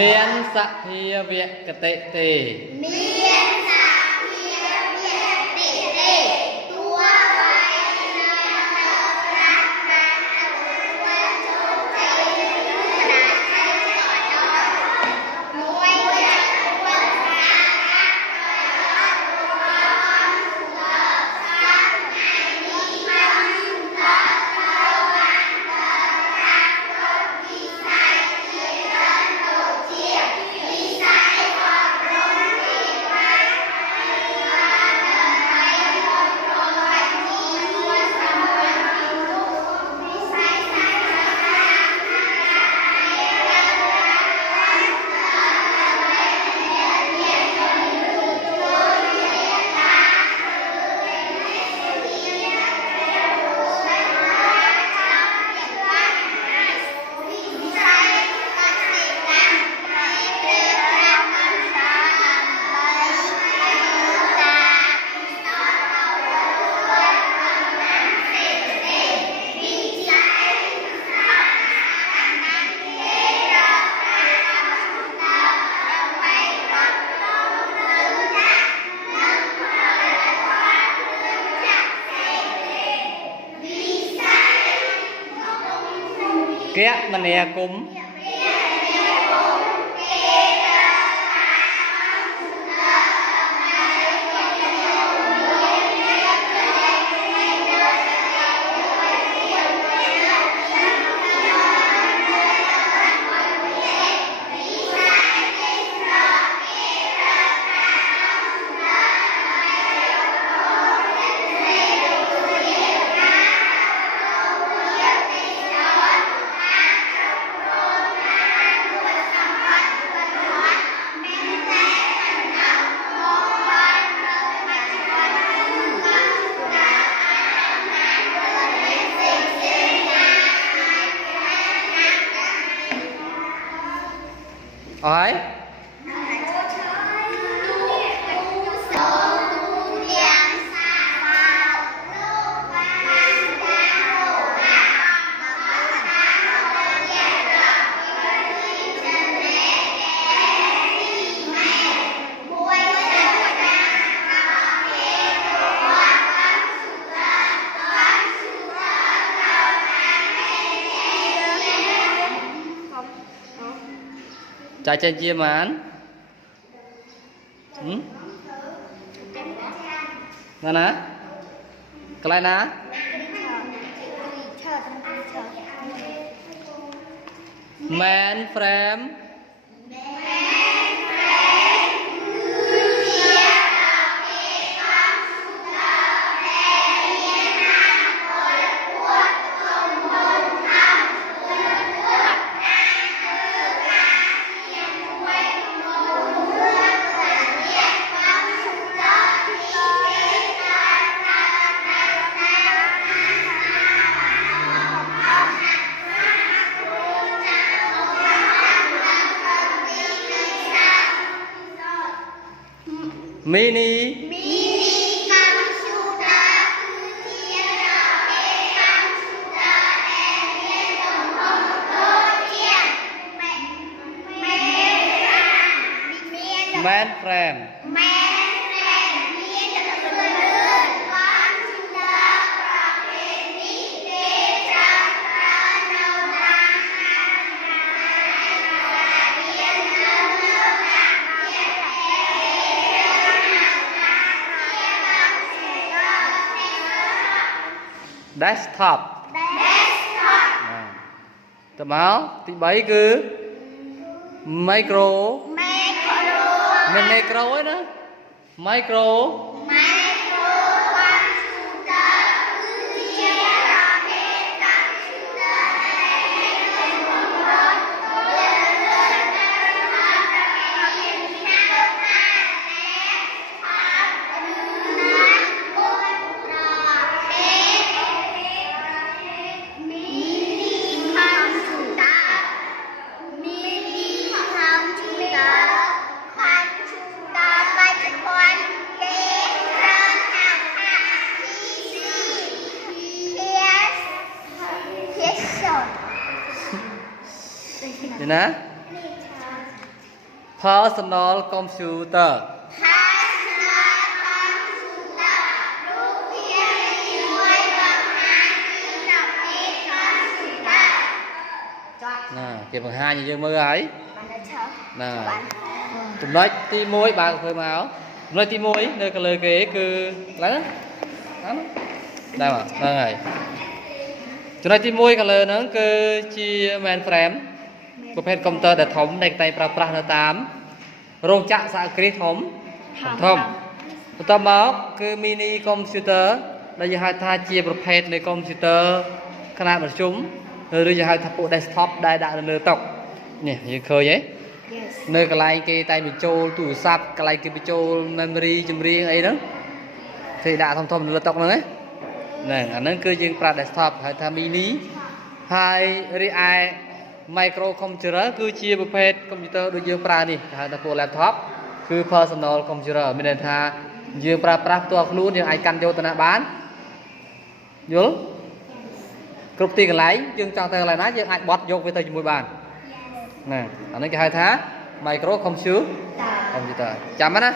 miền sạ phía việt cái tệ tề miền sạ phía việt tệ tề tua vai na tơ rác rác quên châu tây là tây cỏ đỏ môi chặt quần xa kẽ mà nè cúng ấy trái trên chia mán nè nè cái này nè man frame mini computer chia ra cái computer để liên tổng hợp đôi chia mainframe desktop tầm áo thì bảy cứ micro ấy đó micro nè personal computer រូបភាពទីមួយបង្ហាញពីប្រភេទ computer ណាគេបង្ហាញឲ្យយើងមើលហើយ បានទៅឈើ ណាចំណុចទី1បើកធ្វើមកចំណុចទី1នៅខាងលើគេគឺឡើយហ្នឹងដែរមកហ្នឹងហើយចំណុចទី1ខាងលើហ្នឹងគឺជា mainframe ប្រភេទកុំព្យូទ័រដែលធំដែលតែប្រើប្រាស់នៅតាមរោងចក្រសហគ្រាសធំបន្តមកគឺ mini computer ដែលយើងហៅថាជាប្រភេទនៃកុំព្យូទ័រខ្នាតមធ្យមឬយើងហៅថាពួក desktop ដែលដាក់នៅលើតុនេះយើងឃើញទេ Yes នៅកន្លែងគេតែបញ្ចូលទូរស័ព្ទកន្លែងគេបញ្ចូល memory ចម្រៀងអីហ្នឹងគេដាក់ធំៗនៅលើតុហ្នឹងហ្នឹងអាហ្នឹងគឺយើងប្រើ desktop ហៅថា mini ហើយរីឯ micro computer គឺជាប្រភេទកុំព្យូទ័រដូចយើងប្រើនេះគេហៅថាពួក laptop គឺ personal computer មានន័យថាយើងប្រើប្រាស់ផ្ទាល់ខ្លួនយើងអាចកាន់យកទៅណាបានយល់គ្រប់ទីកន្លែងយើងចង់ទៅកន្លែងណាយើងអាចបត់យកវាទៅជាមួយបានណាអានេះគេហៅថា micro computer ចាំណា